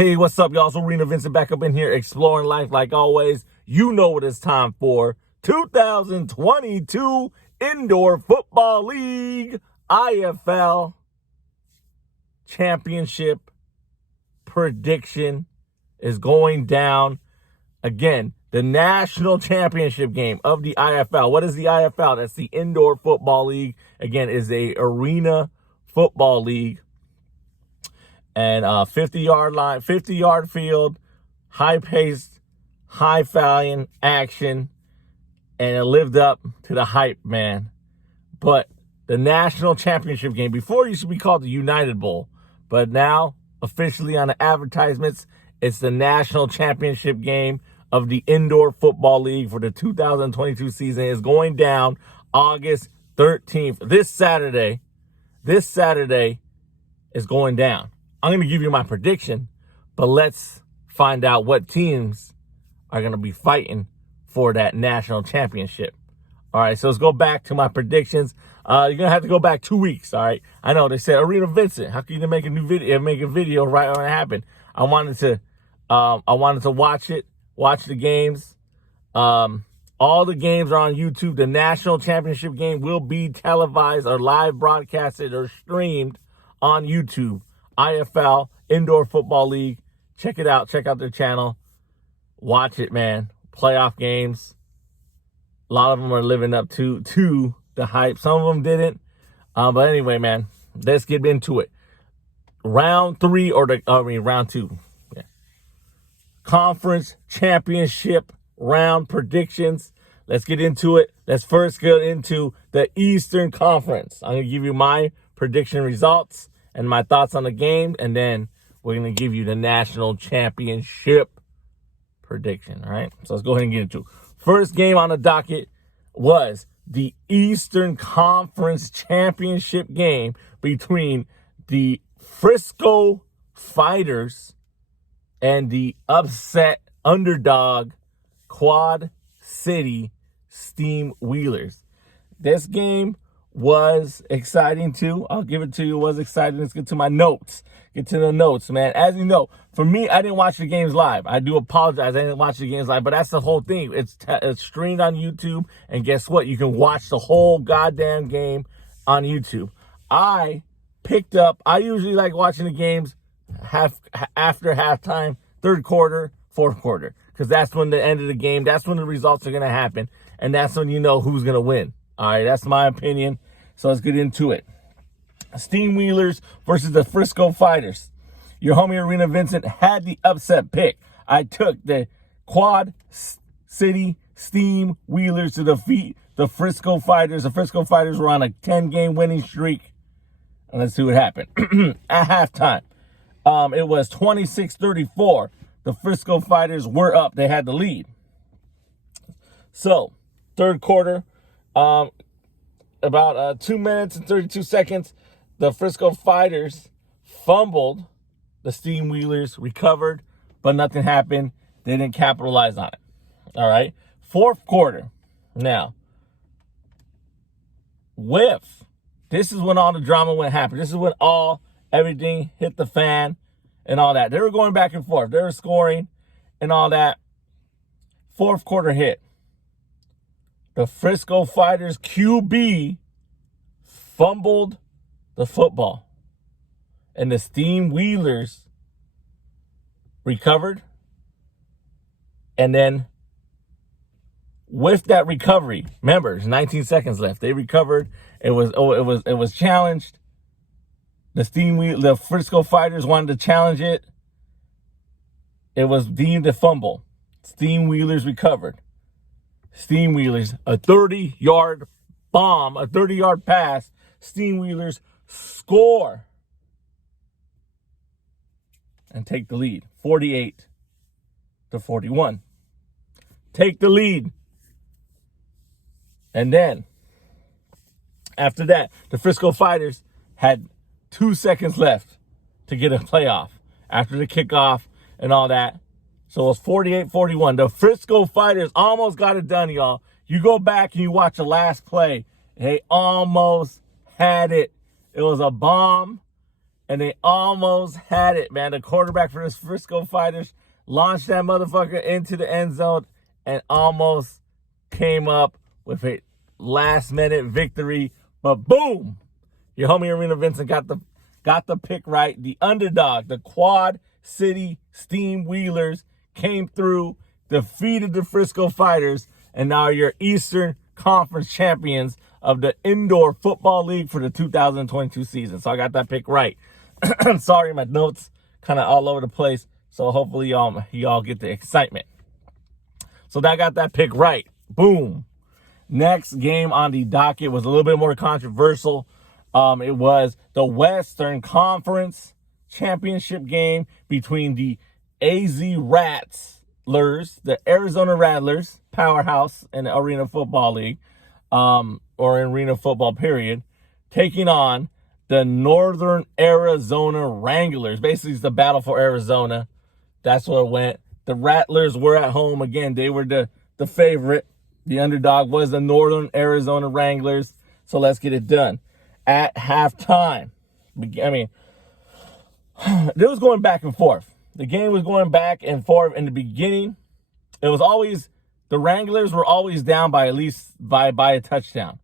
Hey, what's up, y'all? It's Arena Vincent back up in here exploring life like always. You know what it's time for. 2022 Indoor Football League IFL Championship prediction is going down. Again, the national championship game of the IFL. What is the IFL? That's the Indoor Football League. Again, is a arena football league. And 50-yard line, 50-yard field, high-paced, high-flying action. And it lived up to the hype, man. But the national championship game, before it used to be called the United Bowl. But now, officially on the advertisements, it's the national championship game of the Indoor Football League for the 2022 season. Is going down August 13th. This Saturday is going down. I'm going to give you my prediction, but let's find out what teams are going to be fighting for that national championship. All right, so let's go back to my predictions. You're going to have to go back 2 weeks, all right? I know they said, Arena Vincent, how can you make a new video, make a video right when it happened? I wanted to watch the games. All the games are on YouTube. The national championship game will be televised or live broadcasted or streamed on YouTube. IFL, Indoor Football League. Check it out. Check out their channel. Watch it, man. Playoff games. A lot of them are living up to the hype. Some of them didn't. But anyway, man, let's get into it. Round 2. Yeah. Conference championship round predictions. Let's get into it. Let's first get into the Eastern Conference. I'm going to give you my prediction results and my thoughts on the game, and then we're going to give you the national championship prediction, all right? So let's go ahead and get into it. First game on the docket was the Eastern Conference championship game between the Frisco Fighters and the upset underdog Quad City Steam Wheelers. This game was exciting too. I'll give it to you. It was exciting. Let's get to my notes. Get to the notes, man. As you know, for me, I didn't watch the games live. I do apologize. I didn't watch the games live, but that's the whole thing. It's streamed on YouTube, and guess what? You can watch the whole goddamn game on YouTube. I usually like watching the games after halftime, third quarter, fourth quarter, because that's when the end of the game, that's when the results are going to happen, and that's when you know who's going to win. All right, that's my opinion. So let's get into it. Steam Wheelers versus the Frisco Fighters. Your homie Arena Vincent had the upset pick. I took the Quad City Steam Wheelers to defeat the Frisco Fighters. The Frisco Fighters were on a 10-game winning streak. And let's see what happened. At halftime, it was 26-34. The Frisco Fighters were up. They had the lead. So, third quarter, about 2 minutes and 32 seconds, the Frisco Fighters fumbled. The Steam Wheelers recovered, but nothing happened. They didn't capitalize on it. All right. Fourth quarter. Now, this is when all the drama went happen. This is when everything hit the fan and all that. They were going back and forth. They were scoring and all that. Fourth quarter hit. The Frisco Fighters QB fumbled the football. And the Steam Wheelers recovered. And then with that recovery, remember, there's 19 seconds left. They recovered. It was challenged. The Frisco Fighters wanted to challenge it. It was deemed a fumble. Steam Wheelers recovered. Steam Wheelers, a 30-yard bomb, a 30-yard pass. Steam Wheelers score and take the lead, 48-41. Take the lead. And then, after that, the Frisco Fighters had 2 seconds left to get a playoff after the kickoff and all that. So it was 48-41. The Frisco Fighters almost got it done, y'all. You go back and you watch the last play. They almost had it. It was a bomb. and they almost had it, man. The quarterback for the Frisco Fighters launched that motherfucker into the end zone and almost came up with a last-minute victory. But boom, your homie ARENAVINCENT got the pick right. The underdog, the Quad City Steam Wheelers, came through, defeated the Frisco Fighters, and now you're Eastern Conference champions of the Indoor Football League for the 2022 season. So I got that pick right. Sorry, my notes kind of all over the place. So hopefully y'all get the excitement. So I got that pick right. Boom. Next game on the docket was a little bit more controversial. It was the Western Conference Championship game between the AZ Rattlers, the Arizona Rattlers, powerhouse in the Arena Football League, or Arena Football period, taking on the Northern Arizona Wranglers. Basically, it's the battle for Arizona. That's what it went. The Rattlers were at home. Again, they were the favorite. The underdog was the Northern Arizona Wranglers. So let's get it done. At halftime, I mean, it was going back and forth. The game was going back and forth. In the beginning, it was always, the Wranglers were always down by at least by a touchdown.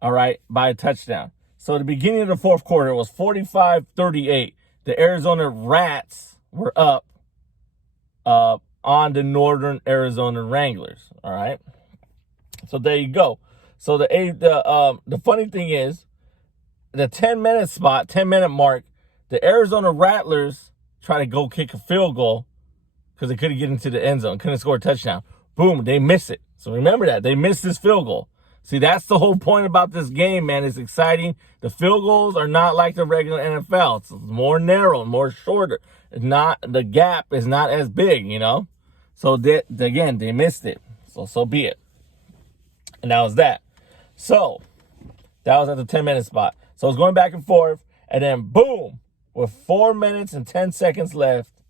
All right, by a touchdown. So at the beginning of the fourth quarter, it was 45-38. The Arizona Rats were up on the Northern Arizona Wranglers. All right. So there you go. So the funny thing is, the 10-minute mark, the Arizona Rattlers try to go kick a field goal because they couldn't get into the end zone, couldn't score a touchdown. Boom, they miss it. So remember that. They missed this field goal. See, that's the whole point about this game, man. It's exciting. The field goals are not like the regular NFL. It's more narrow, more shorter. The gap is not as big, you know? So, again, they missed it. So be it. And that was that. So, that was at the 10-minute spot. So, it was going back and forth. And then, boom, with 4 minutes and 10 seconds left,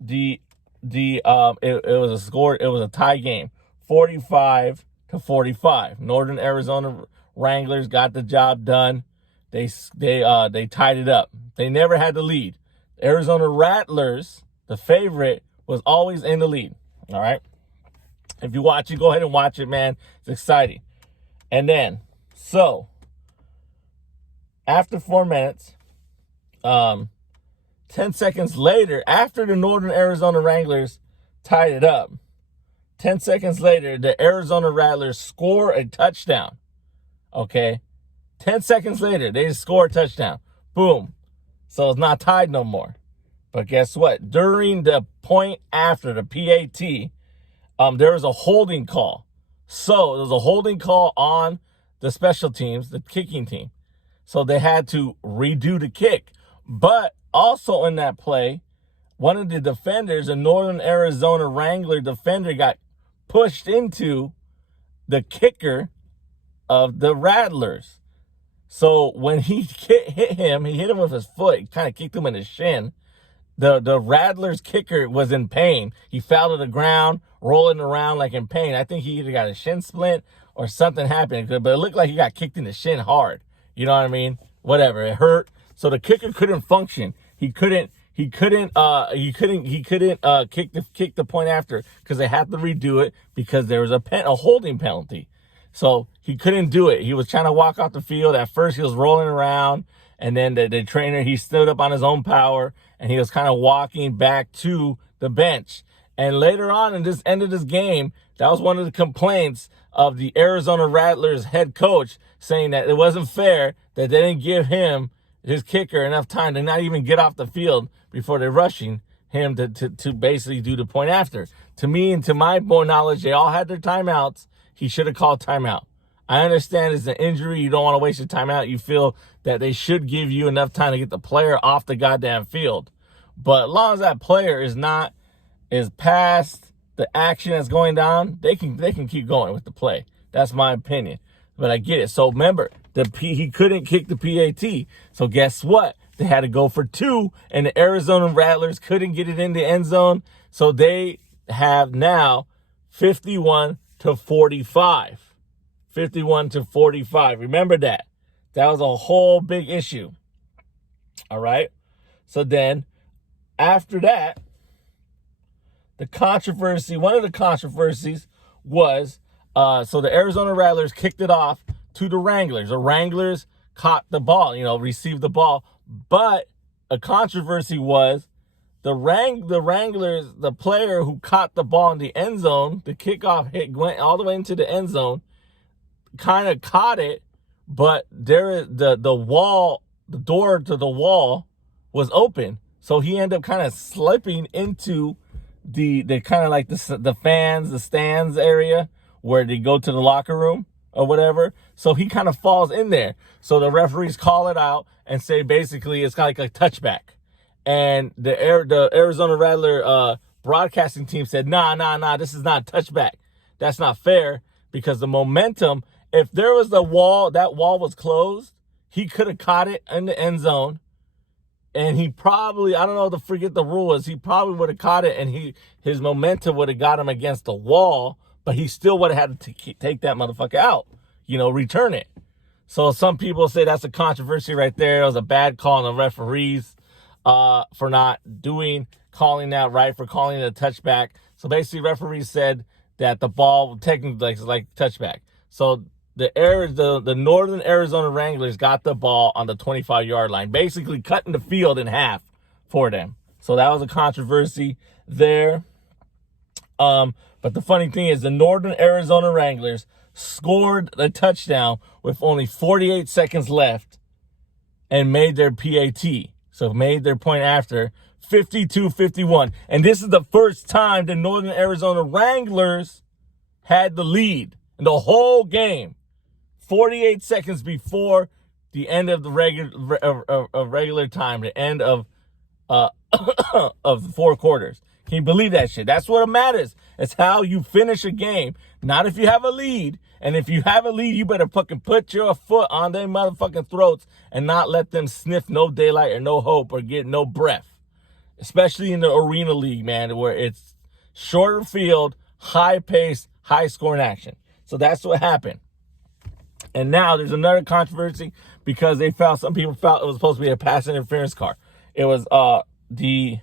it was a tie game. 45-45. Northern Arizona Wranglers got the job done. They tied it up. They never had the lead. Arizona Rattlers, the favorite, was always in the lead. All right. If you watch it, go ahead and watch it, man. It's exciting. And then, so after 4 minutes, 10 seconds later, after the Northern Arizona Wranglers tied it up, 10 seconds later, the Arizona Rattlers score a touchdown. Okay? 10 seconds later, they score a touchdown. Boom. So it's not tied no more. But guess what? During the point after the PAT, there was a holding call. So there was a holding call on the special teams, the kicking team. So they had to redo the kick. But also in that play, one of the defenders, a Northern Arizona Wrangler defender, got pushed into the kicker of the Rattlers. So when he hit him with his foot. He kind of kicked him in the shin. The Rattlers kicker was in pain. He fell to the ground, rolling around like in pain. I think he either got a shin splint or something happened, but it looked like he got kicked in the shin hard. You know what I mean? Whatever. It hurt. So the kicker couldn't function. He couldn't kick the point after because they had to redo it because there was a holding penalty. So he couldn't do it. He was trying to walk off the field. At first he was rolling around, and then the trainer, he stood up on his own power, and he was kind of walking back to the bench. And later on in this end of this game, that was one of the complaints of the Arizona Rattlers head coach, saying that it wasn't fair that they didn't give him, his kicker, enough time to not even get off the field before they're rushing him to basically do the point after. To me and to my more knowledge, they all had their timeouts. He should have called timeout. I understand it's an injury. You don't want to waste your timeout. You feel that they should give you enough time to get the player off the goddamn field. But as long as that player is past the action that's going down, they can keep going with the play. That's my opinion. But I get it. So remember, he couldn't kick the PAT. So guess what? They had to go for two, and the Arizona Rattlers couldn't get it in the end zone. So they have now 51-45. 51-45. Remember that. That was a whole big issue. All right. So then after that, one of the controversies was, so the Arizona Rattlers kicked it off to the Wranglers. The Wranglers caught the ball, received the ball. But a controversy was the Wranglers, the player who caught the ball in the end zone, the kickoff hit went all the way into the end zone, kind of caught it, but the wall, the door to the wall was open. So he ended up kind of slipping into the kind of like the fans, the stands area where they go to the locker room or whatever. So he kind of falls in there. So the referees call it out and say basically it's kind of like a touchback. And the Arizona Rattler broadcasting team said, nah, this is not a touchback. That's not fair because the momentum, if there was the wall, that wall was closed, he could have caught it in the end zone. And he probably, I don't know, forget the rule was, he probably would have caught it and his momentum would have got him against the wall, but he still would have had to take that motherfucker out, return it. So some people say that's a controversy right there. It was a bad call on the referees for not calling that right, for calling it a touchback. So basically referees said that the ball technically is like touchback. So the Northern Arizona Wranglers got the ball on the 25-yard line, basically cutting the field in half for them. So that was a controversy there. But the funny thing is the Northern Arizona Wranglers scored a touchdown with only 48 seconds left and made their PAT. So made their point after 52-51. And this is the first time the Northern Arizona Wranglers had the lead in the whole game. 48 seconds before the end of the regular time, the end of of the 4 quarters. Can you believe that shit? That's what matters. It's how you finish a game, not if you have a lead. And if you have a lead, you better fucking put your foot on their motherfucking throats and not let them sniff no daylight or no hope or get no breath. Especially in the Arena League, man, where it's shorter field, high pace, high scoring action. So that's what happened. And now there's another controversy because some people felt it was supposed to be a pass interference call. It was the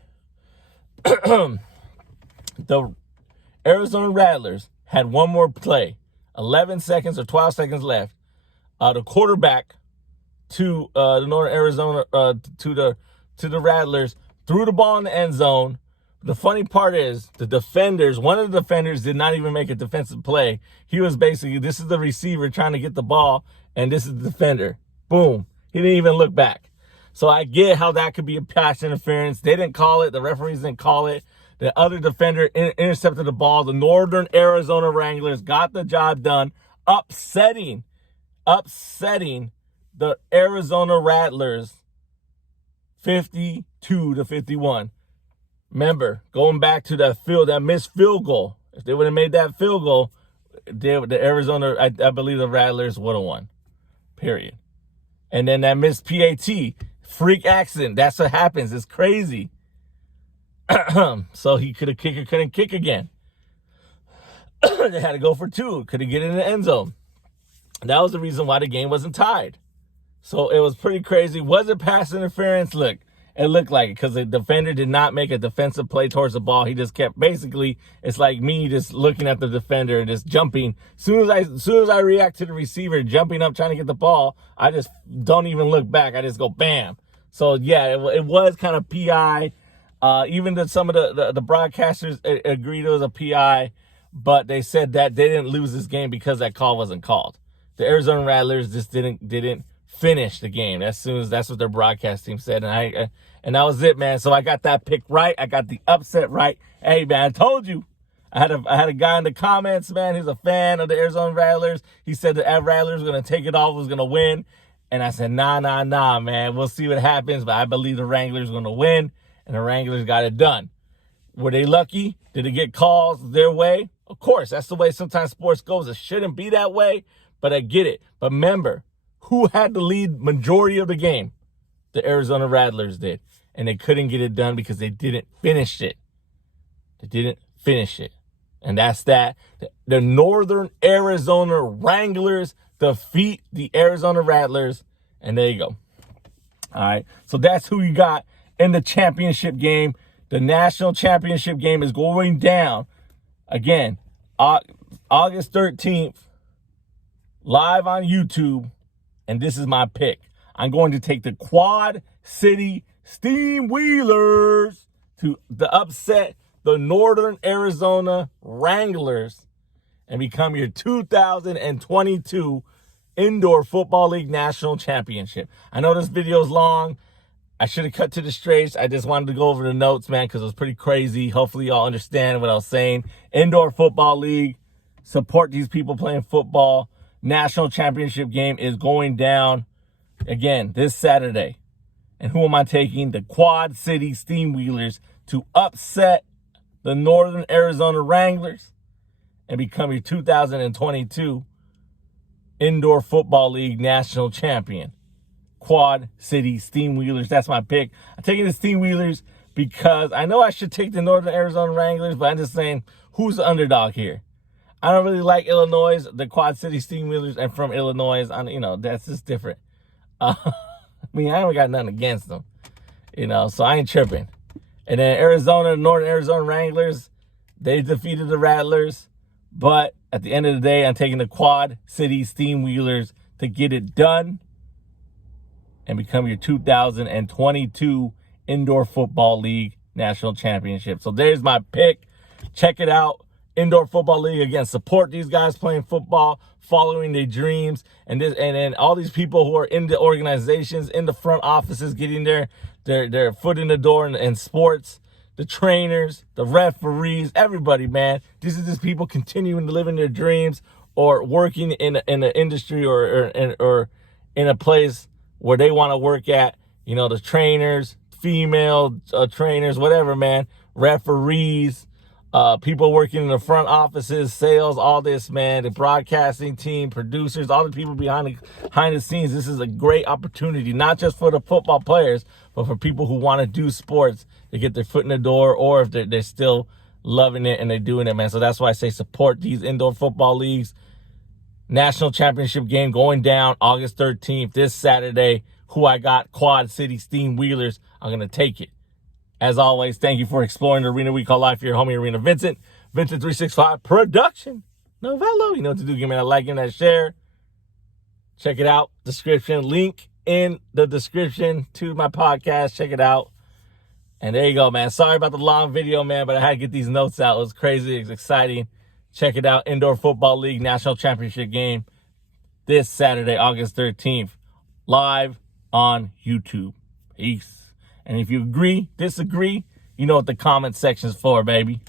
Arizona Rattlers had one more play, 11 seconds or 12 seconds left. The quarterback to the Northern Arizona to the Rattlers threw the ball in the end zone. The funny part is one of the defenders did not even make a defensive play. He was basically, this is the receiver trying to get the ball, and this is the defender. Boom. He didn't even look back. So I get how that could be a pass interference. They didn't call it. The referees didn't call it. The other defender intercepted the ball. The Northern Arizona Wranglers got the job done, upsetting the Arizona Rattlers 52-51. Remember, going back to that missed field goal. If they would have made that field goal, the Arizona, I believe the Rattlers would have won. Period. And then that missed PAT, freak accident. That's what happens. It's crazy. So he couldn't kick again. They had to go for 2. Couldn't get in the end zone. That was the reason why the game wasn't tied. So it was pretty crazy. Was it pass interference? Look, it looked like it because the defender did not make a defensive play towards the ball. He just kept, basically, it's like me just looking at the defender and just jumping. As soon as I react to the receiver jumping up trying to get the ball, I just don't even look back. I just go bam. So yeah, it was kind of PI. Even some of the broadcasters agreed it was a PI, but they said that they didn't lose this game because that call wasn't called. The Arizona Rattlers just didn't finish the game. That's what their broadcast team said, and that was it, man. So I got that pick right. I got the upset right. Hey, man, I told you. I had a guy in the comments, man. He's a fan of the Arizona Rattlers. He said the Rattlers were gonna take it off, was gonna win, and I said, nah, man. We'll see what happens, but I believe the Wranglers gonna win, and the Wranglers got it done. Were they lucky? Did they get calls their way? Of course, that's the way sometimes sports goes. It shouldn't be that way, but I get it. But remember, who had the lead majority of the game? The Arizona Rattlers did. And they couldn't get it done because they didn't finish it. And that's that. The Northern Arizona Wranglers defeat the Arizona Rattlers. And there you go. All right. So that's who you got in the championship game. The national championship game is going down again, August 13th, live on YouTube. And this is my pick. I'm going to take the Quad City Steamwheelers to upset the Northern Arizona Wranglers and become your 2022 Indoor Football League National Championship. I know this video is long. I should have cut to the straight. I just wanted to go over the notes, man, because it was pretty crazy. Hopefully y'all understand what I was saying. Indoor Football League. Support these people playing football. National Championship game is going down again this Saturday. And who am I taking? The Quad City Steamwheelers to upset the Northern Arizona Wranglers and become your 2022 Indoor Football League National Champion. Quad City Steamwheelers. That's my pick. I'm taking the Steamwheelers because I know I should take the Northern Arizona Wranglers, but I'm just saying, who's the underdog here? I don't really like Illinois, the Quad City Steamwheelers, and from Illinois, that's just different. I don't got nothing against them, so I ain't tripping. And then Arizona, Northern Arizona Wranglers, they defeated the Rattlers, but at the end of the day, I'm taking the Quad City Steamwheelers to get it done and become your 2022 Indoor Football League National Championship. So there's my pick. Check it out. Indoor Football League. Again, support these guys playing football, following their dreams, and then all these people who are in the organizations, in the front offices, getting their foot in the door in sports, the trainers, the referees, everybody, man. These are just people continuing to live in their dreams or working in an industry or in a place where they want to work at, the trainers, female trainers, whatever, man, referees, people working in the front offices, sales, all this, man, the broadcasting team, producers, all the people behind the scenes. This is a great opportunity, not just for the football players, but for people who want to do sports to get their foot in the door, or if they're still loving it and they're doing it, man. So that's why I say support these indoor football leagues. National championship game going down August 13th, this Saturday. Who I got? Quad City Steamwheelers. I'm going to take it. As always, thank you for exploring the arena we call life. Your homie, Arena Vincent. Vincent 365 production. Novello. You know what to do. Give me that like and that share. Check it out. Description. Link in the description to my podcast. Check it out. And there you go, man. Sorry about the long video, man, but I had to get these notes out. It was crazy. It was exciting. Check it out. Indoor Football League National Championship game this Saturday, August 13th. Live on YouTube. Peace. And if you agree, disagree, you know what the comment section's for, baby.